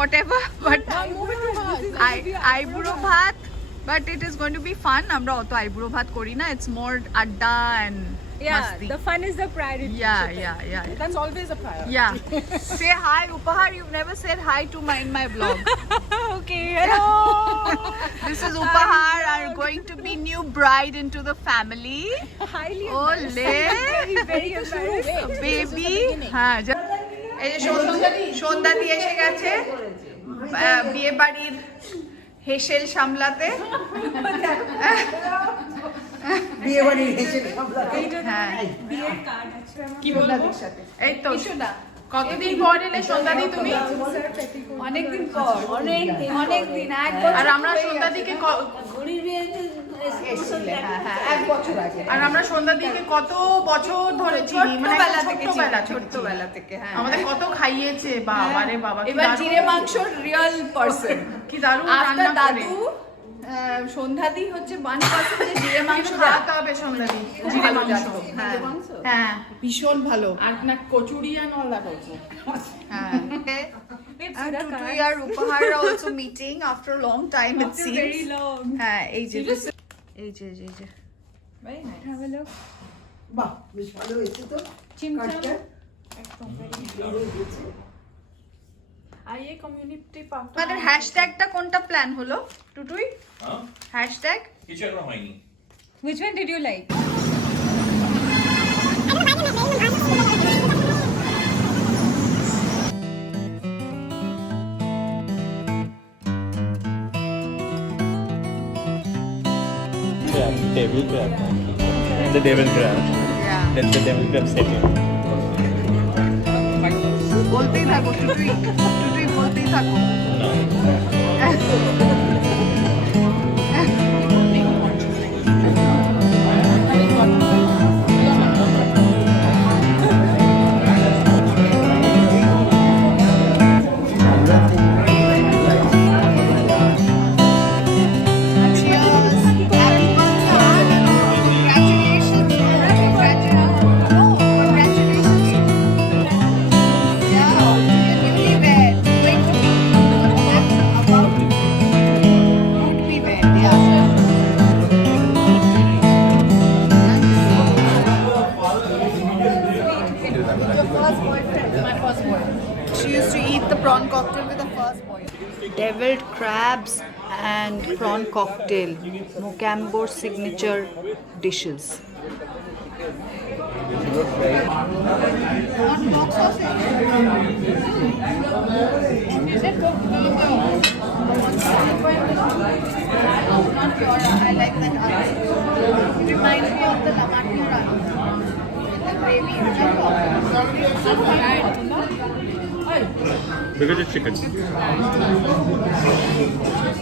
whatever, but eyebrow bhat, but it is going to be fun. আমরা অত eyebrow bhat করি না, it's more adda and masti. The fun is the priority. Yeah. That's always a priority. Yeah. Say hi, Upahar. You've never said hi to my in my vlog. Okay, hello. This is Upahar, are going to be new bride into the family. Highly Ole, very embarrassed. baby. হ্যাঁ, এই যে সন্ধ্যা দিয়ে এসে গেছে বিয়ে বাড়ির হেসেল সামলাতে। বিয়ে বাড়ির হেসেল সামলাতে। হ্যাঁ, বিয়ের কার্ড আছে কি বলবো? এই তো কতদিন পর এলে সন্ধ্যাদি তুমি? অনেকদিন পর অনেকদিন আর আমরা সন্ধ্যাদিকে এক বছর আগে। আর আমরা সন্ধ্যাদিকে কত বছর ধরে চিনি, মানে ছোটবেলা থেকে হ্যাঁ। আমাদের কত খাইয়েছে, বাবা রে বাবা। এবার জিরে মাংসর রিয়েল পারসন। কি দারুণ আফটার রান্না করে। দাদু সন্ধ্যাদি হচ্ছে 1% যে জিরে মাংস খাওয়াতে হবে সন্ধ্যাদি, জিরে মাংস। হ্যাঁ, ভীষণ ভালো। আর না kachori and all that also. And Tutu R Upahar are also meeting after a long time, it seems. very long. হ্যাঁ, এই যে Very nice. Have a look. বাহ, বেশ ভালো হয়েছে তো। চিমচা। কাটটা। IA community part. আমাদের হ্যাশট্যাগটা কোনটা প্ল্যান হলো টুটুই? হ্যাশট্যাগ কিছু এখনো হয়নি। Which one did you like? Devil crab. The devil crab. That's the devil crab setting. বলতেই থাকো টুটুই বলতেই থাকো। No. She used to eat the prawn cocktail with her first boyfriend. Deviled crabs and prawn cocktail, Mocambo's signature dishes. I like that onion. It reminds me of the Lamatio onion. The gravy, Because it's chicken.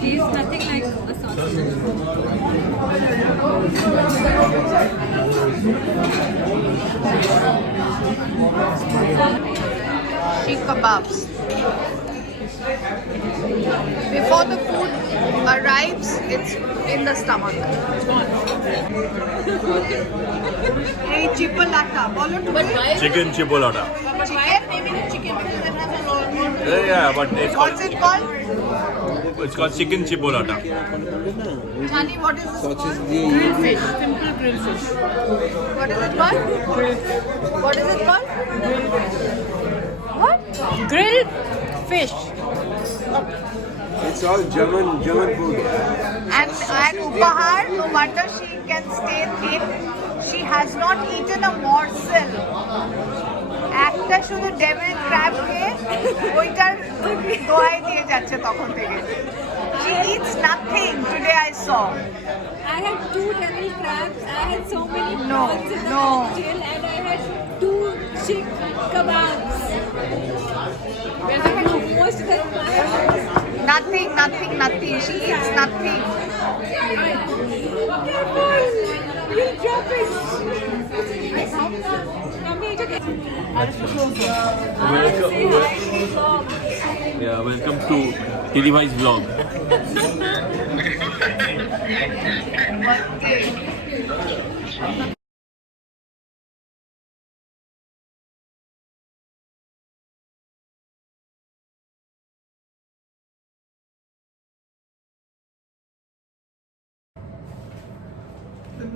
Tastes nothing like a sausage. Sheikh kebabs. Before the food arrives, it's in the stomach. Hey, chipolata. Chicken chipolata. Chicken? Maybe the chicken because it has a lot more. Yeah, but it's What's it called? chicken chipolata. Chani, what is this called? Grilled fish, simple grilled fish. What is it called? What is it called? What? Grilled fish. It's all German food. And Upahar, no wonder she can stay thin. She has not eaten a morsel. একটা শুধু devil crab খেয়ে ওইটার দোয়াই দিয়ে যাচ্ছে তখন থেকে। She eats nothing. Today I saw. I had 2 devil crabs. I had so many No, prawns in no. the cocktail, and I had 2 chick kebabs. I had almost the Nothing. She eats nothing. Careful! You'll drop it. Mommy, say hi to the vlog. Yeah, welcome to Tilivai's vlog.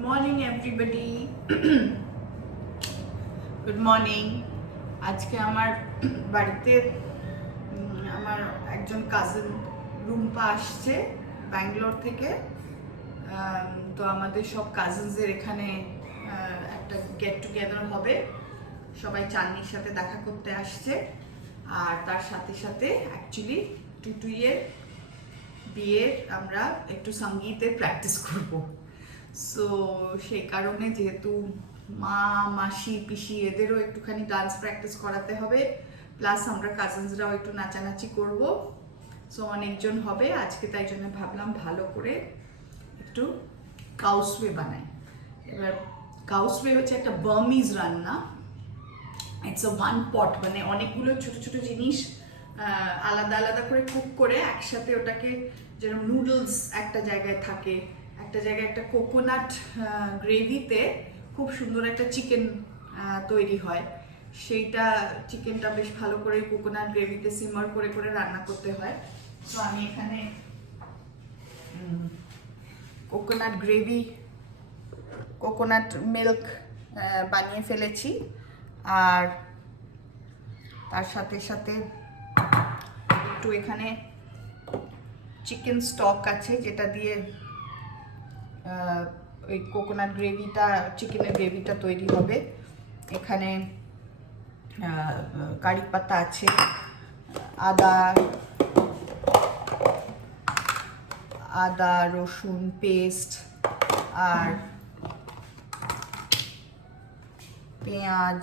Morning everybody, good morning. আজকে আমার বাড়িতে আমার একজন কাজিন রুম্পা আসছে ব্যাঙ্গালোর থেকে। তো আমাদের সব কাজিনসদের এখানে একটা গেট টুগেদার হবে, সবাই চাঁদনির সাথে দেখা করতে আসছে। আর তার সাথে সাথে অ্যাকচুয়ালি টুটুইয়ের বিয়ের আমরা একটু সঙ্গীতের প্র্যাকটিস করব। সো সেই কারণে যেহেতু মা মাসি পিসি এদেরও একটুখানি ডান্স প্র্যাকটিস করাতে হবে, প্লাস আমরা কাজিনসরাও একটু নাচানাচি করব। সো অনেকজন হবে আজকে, তাই জন্য ভাবলাম ভালো করে একটু কাউসওয়ে বানাই। এবার কাউসওয়ে হচ্ছে একটা বার্মিজ রান্না। ইটস আ ওয়ান পট, মানে অনেকগুলো ছোট ছোট জিনিস আলাদা আলাদা করে কুক করে একসাথে ওটাকে, যেরকম নুডলস একটা জায়গায় থাকে, একটা জায়গায় একটা কোকোনাট গ্রেভিতে খুব সুন্দর একটা চিকেন তৈরি হয়। সেইটা চিকেনটা বেশ ভালো করে কোকোনাট গ্রেভিতে সিমার করে করে রান্না করতে হয়। তো আমি এখানে কোকোনাট গ্রেভি, কোকোনাট মিল্ক বানিয়ে ফেলেছি। আর তার সাথে সাথে একটু এখানে চিকেন স্টক আছে, যেটা দিয়ে ওই কোকোনাট গ্রেভিটা, চিকেনের গ্রেভিটা তৈরি হবে। এখানে কারি পাতা আছে, আদা রসুন পেস্ট, আর পেঁয়াজ,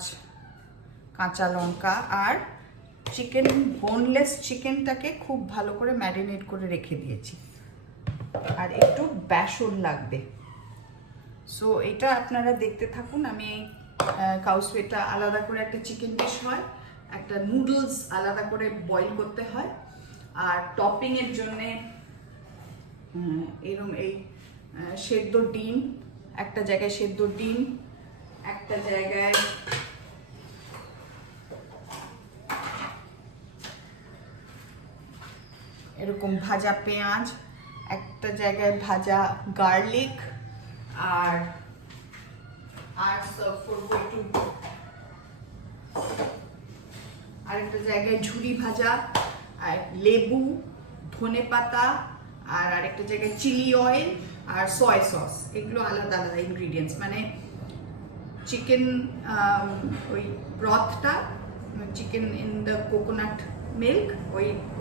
কাঁচা লঙ্কা, আর চিকেন, বোনলেস চিকেনটাকে খুব ভালো করে ম্যারিনেট করে রেখে দিয়েছি। আর একটু বেসন লাগবে। সো এটা আপনারা দেখতে থাকুন। আমি এই কাউসওয়েটা আলাদা করে একটা চিকেন ডিশ হয়, একটা নুডলস আলাদা করে বয়েল করতে হয়, আর টপিংয়ের জন্যে এরকম এই সেদ্ধ ডিম, একটা জায়গায় সেদ্ধ ডিম, একটা জায়গায় এরকম ভাজা পেঁয়াজ, একটা জায়গায় ভাজা গার্লিক, আর সার্ভ করবো একটু আরেকটা জায়গায় ঝুরি ভাজা, আর লেবু, ধনে পাতা, আর আরেকটা জায়গায় চিলি অয়েল আর সয় সস। এগুলো আলাদা আলাদা ইনগ্রিডিয়েন্টস, মানে চিকেন ওই ব্রথটা, chicken in the coconut milk,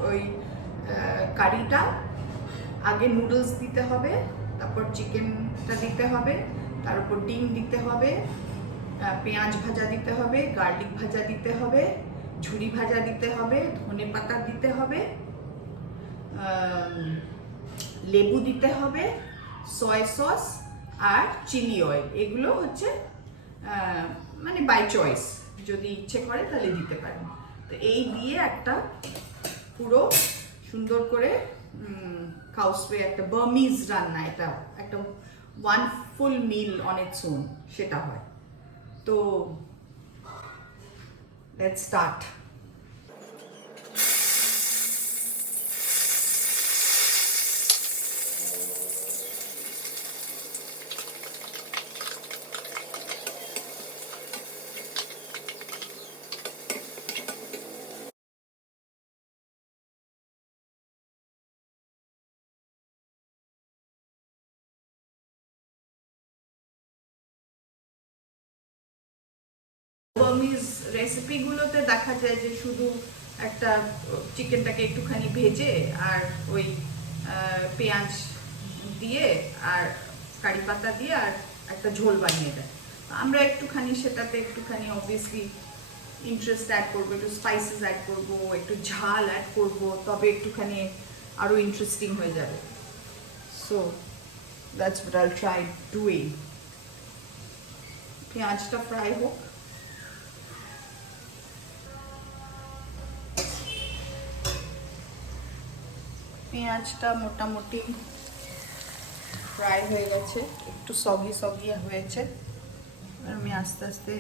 ওই কারিটা আগে নুডলস দিতে হবে, তারপর চিকেনটা দিতে হবে, তার উপর ডিম দিতে হবে, পেঁয়াজ ভাজা দিতে হবে, গার্লিক ভাজা দিতে হবে, ঝুরি ভাজা দিতে হবে, ধনে পাতা দিতে হবে, লেবু দিতে হবে, সয় সস আর চিলি অয়েল। এগুলো হচ্ছে মানে বাই চয়েস, যদি ইচ্ছে করে তাহলে দিতে পারেন। তো এই দিয়ে একটা পুরো সুন্দর করে কাউসওয়ে একটা বার্মিজ রান্না, এটা একটা one full meal on its own সেটা হয়। তো লেটস স্টার্ট। বার্মিজ রেসিপিগুলোতে দেখা যায় যে শুধু একটা চিকেনটাকে একটুখানি ভেজে আর ওই পেঁয়াজ দিয়ে আর কারি পাতা দিয়ে আর একটা ঝোল বানিয়ে দেয়। আমরা একটুখানি সেটাতে একটুখানি অবভিয়াসলি ইন্টারেস্ট অ্যাড করবো, একটু স্পাইসেস অ্যাড করবো, একটু ঝাল অ্যাড করবো, তবে একটুখানি আরও ইন্টারেস্টিং হয়ে যাবে। সো দ্যাটস হোয়াট আইল ট্রাই ডুইং। পেঁয়াজটা ফ্রাই হোক। পেঁয়াজটা মোটামুটি ফ্রাই হয়ে গেছে, একটু সগি সগি হয়েছে। আমি আস্তে আস্তে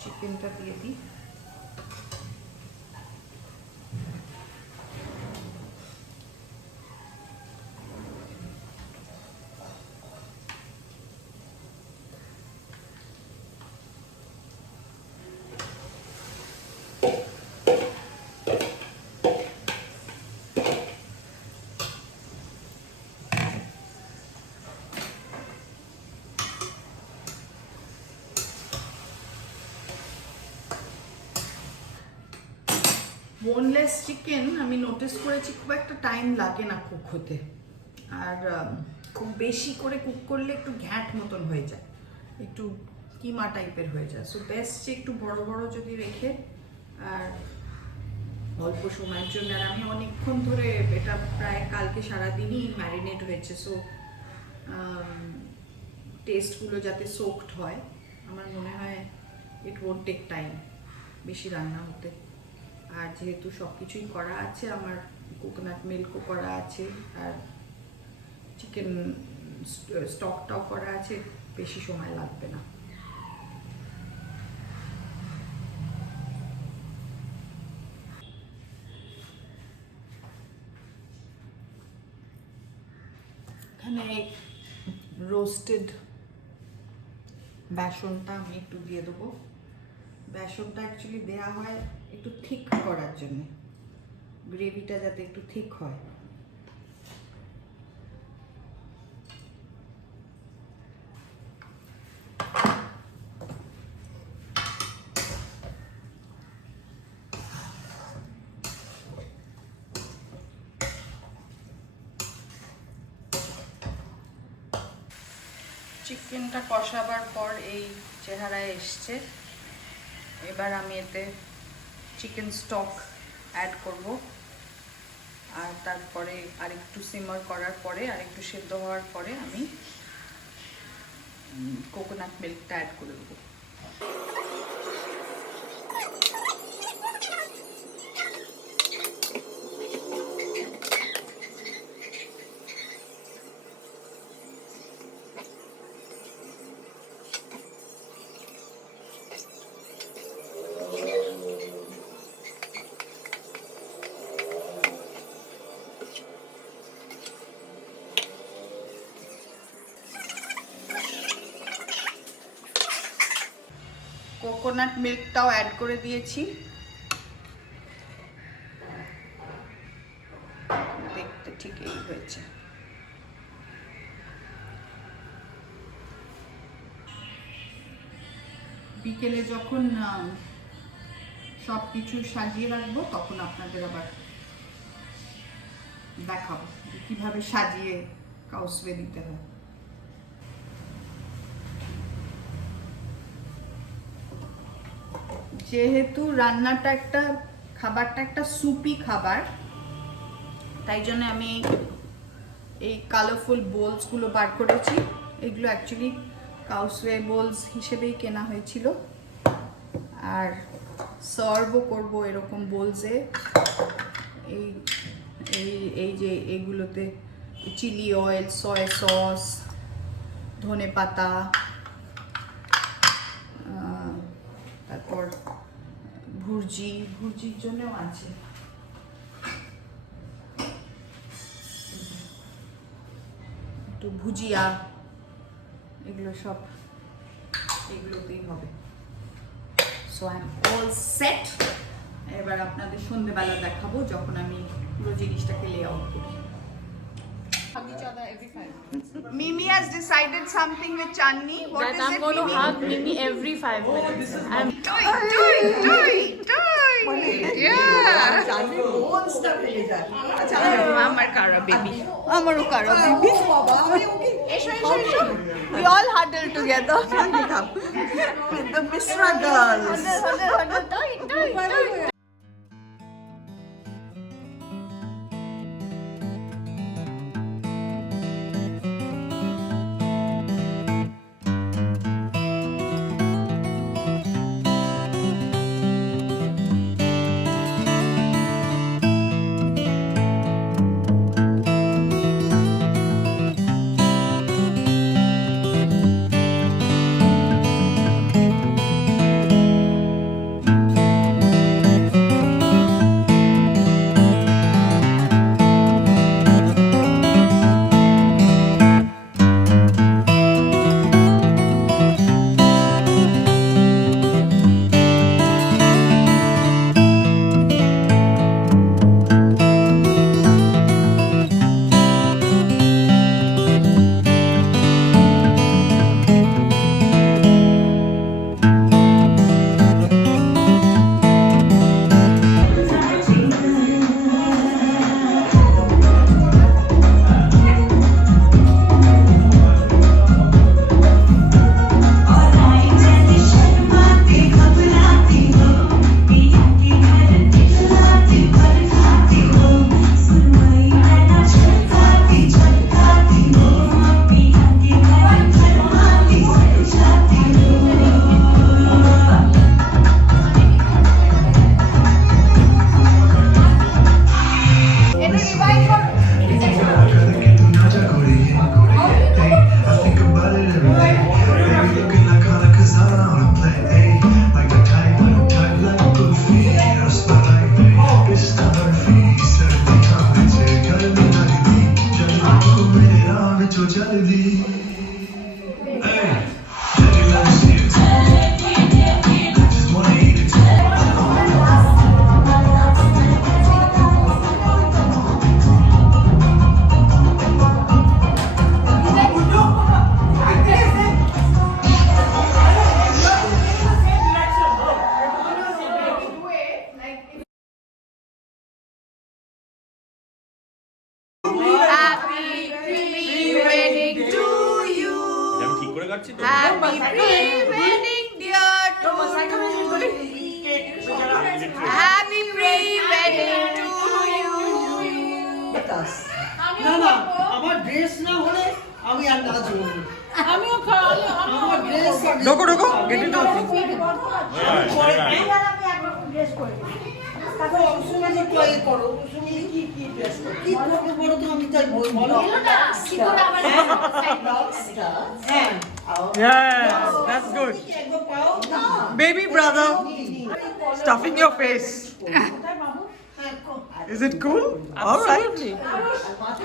চিকেনটা দিয়ে দিই। বোনলেস চিকেন আমি নোটিস করেছি খুব একটা টাইম লাগে না কুক হতে, আর খুব বেশি করে কুক করলে একটু ঘ্যাট মতন হয়ে যায়, একটু কিমা টাইপের হয়ে যায়। সো বেস্ট একটু বড় বড় যদি রেখে আর অল্প সময়ের জন্য, আর আমি অনেকক্ষণ ধরে এটা প্রায় কালকে সারাদিনই ম্যারিনেট হয়েছে, সো টেস্টগুলো যাতে সোকড হয়, আমার মনে হয় ইট ওয়ন্ট টেক টাইম বেশি রান্না হতে। আর যেহেতু সব কিছুই করা আছে, আমার কোকোনাট মিল্কও করা আছে আর চিকেন স্টকটাও করা আছে, বেশি সময় লাগবে না। এখানে রোস্টেড বেসনটা আমি একটু দিয়ে দেবো। বেসনটা অ্যাকচুয়ালি দেওয়া হয় একটু থিক করার জন্য, গ্রেভিটা যাতে একটু থিক হয়। চিকেনটা কষাবার পর এই চেহারায় এসছে। এবার আমি এতে চিকেন স্টক অ্যাড করব, আর তারপরে আরেকটু সিমার করার পরে, আরেকটু সেদ্ধ হওয়ার পরে আমি কোকোনাট মিল্কটা অ্যাড করে দেবো। কোকোনাট মিল্কটাও অ্যাড করে দিয়েছি। দেখতে ঠিক এই হয়েছে। বিকেলে যখন সব কিছু সাজিয়ে রাখবো, তখন আপনাদের আবার দেখাবো কিভাবে সাজিয়ে কাউসওয়ে দিতে হয়। যেহেতু রান্নাটা খাবারটা একটা সুপি খাবার, তাই জন্য আমি এই কালারফুল বোলসগুলো বার করেছি। এগুলো অ্যাকচুয়ালি কাউসওয়ে বোলস হিসেবেই কেনা হয়েছিল, আর সার্ভও করব এরকম বোলসে। এই এই এই যে এগুলোতে চিলি অয়েল, সয়া সস, ধনে পাতা, তারপর ভুর্জির জন্যও আছে। একটু ভুজিয়া, এগুলো সব এগুলোতেই হবে। So I am all set. এবার আপনাদের সন্ধ্যেবেলা দেখাবো যখন আমি পুরো জিনিসটাকে লে আউট করি। Mimi has decided something with Chandni. What That is I'm it, going to Mimi? hug Mimi every 5 minutes. I'm Toy. Yeah. জানলে বোনসটা ভেঙে যায়। আচ্ছা, আমার কারা বেবি, আমারও কারা বেবি। বাবা, আমি ওকে এসো। We all huddle together. the Mishra girls. Toy. Happy pre-wedding, dear to Happy pre-wedding to you. না না আমার ড্রেস না হলে আমি আর নাচবো না। আমার ড্রেস ঢোকো গেট ইনটু কি করবে বলো তো আমি তাই বলো Yeah, that's good. Baby brother, stuffing your face. Is it cool? All right. Absolutely.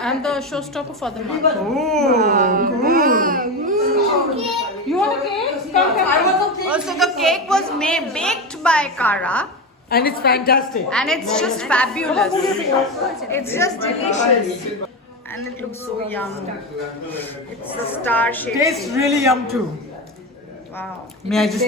I'm the showstopper for the month. Oh, cool. You want a cake? Also, the cake was baked by Kara. And it's fantastic. And it's just fabulous. It's just delicious. And it looks so yum. It's the star shape. Tastes really yum too. Wow. May I just...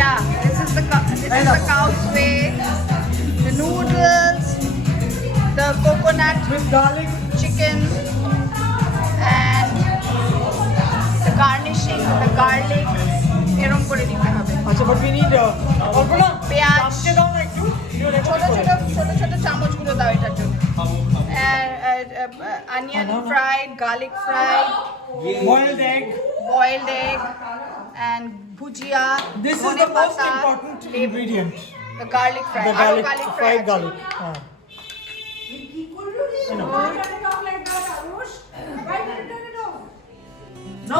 Yeah, this is the cow's way, the noodles, the coconut With garlic. chicken, and the garnishing, the garlic. এরকম করে দিতে হবে। আচ্ছা, but we need Alpana পেঁয়াজ চামচে দাও না একটু। ছোট চামচগুলো দাও এটার জন্য। Onion fried, garlic fried, Boiled egg. and bhujia. This is dhone the most pata, important lebu. ingredient. The garlic fried. The আরো garlic, fry fried আছে। garlic. Why did you turn it off like that, Arush? Why did you turn it off? No,